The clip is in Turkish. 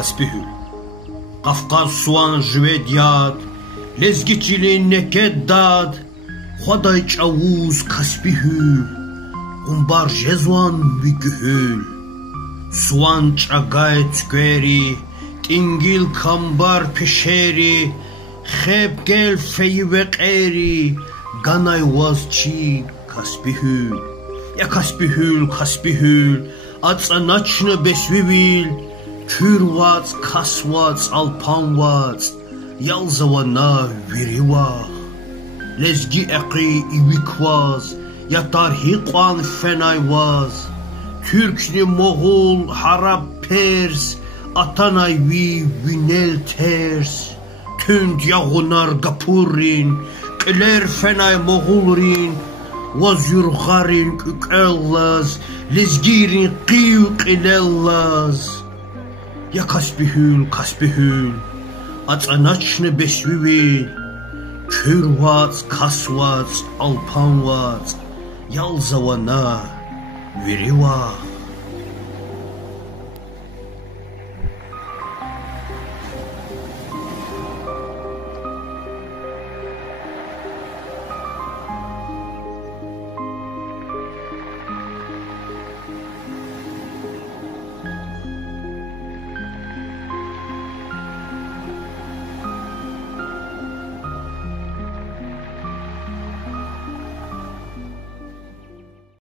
Каспихül Кавказ суан жведяд Лезгичили некеддад Ходай чавуз Каспихül Умбар жезуан вигюхül Суан чагай цквери Тингил камбар пешери Хеб гел фейвеқери Ганай ваз чи Каспихül Я Каспихül Ацаначна бесвивил Кюрвац, касвац, алпанвац Ялзавана виривах Лезги эқи ивикваз Ятар хиқван фенайваз Türkni Moğul, Harap, Pers Atanay vi vinel ters Tünd yağunar gapurin Kler fenay Moğulrin Vaz yurgarin kükellaz Lezgirin qiv qilellaz Ya Каспихül Ацаначны бесвивил Кюрвац, касвац, алпанвац Ялзавана виривах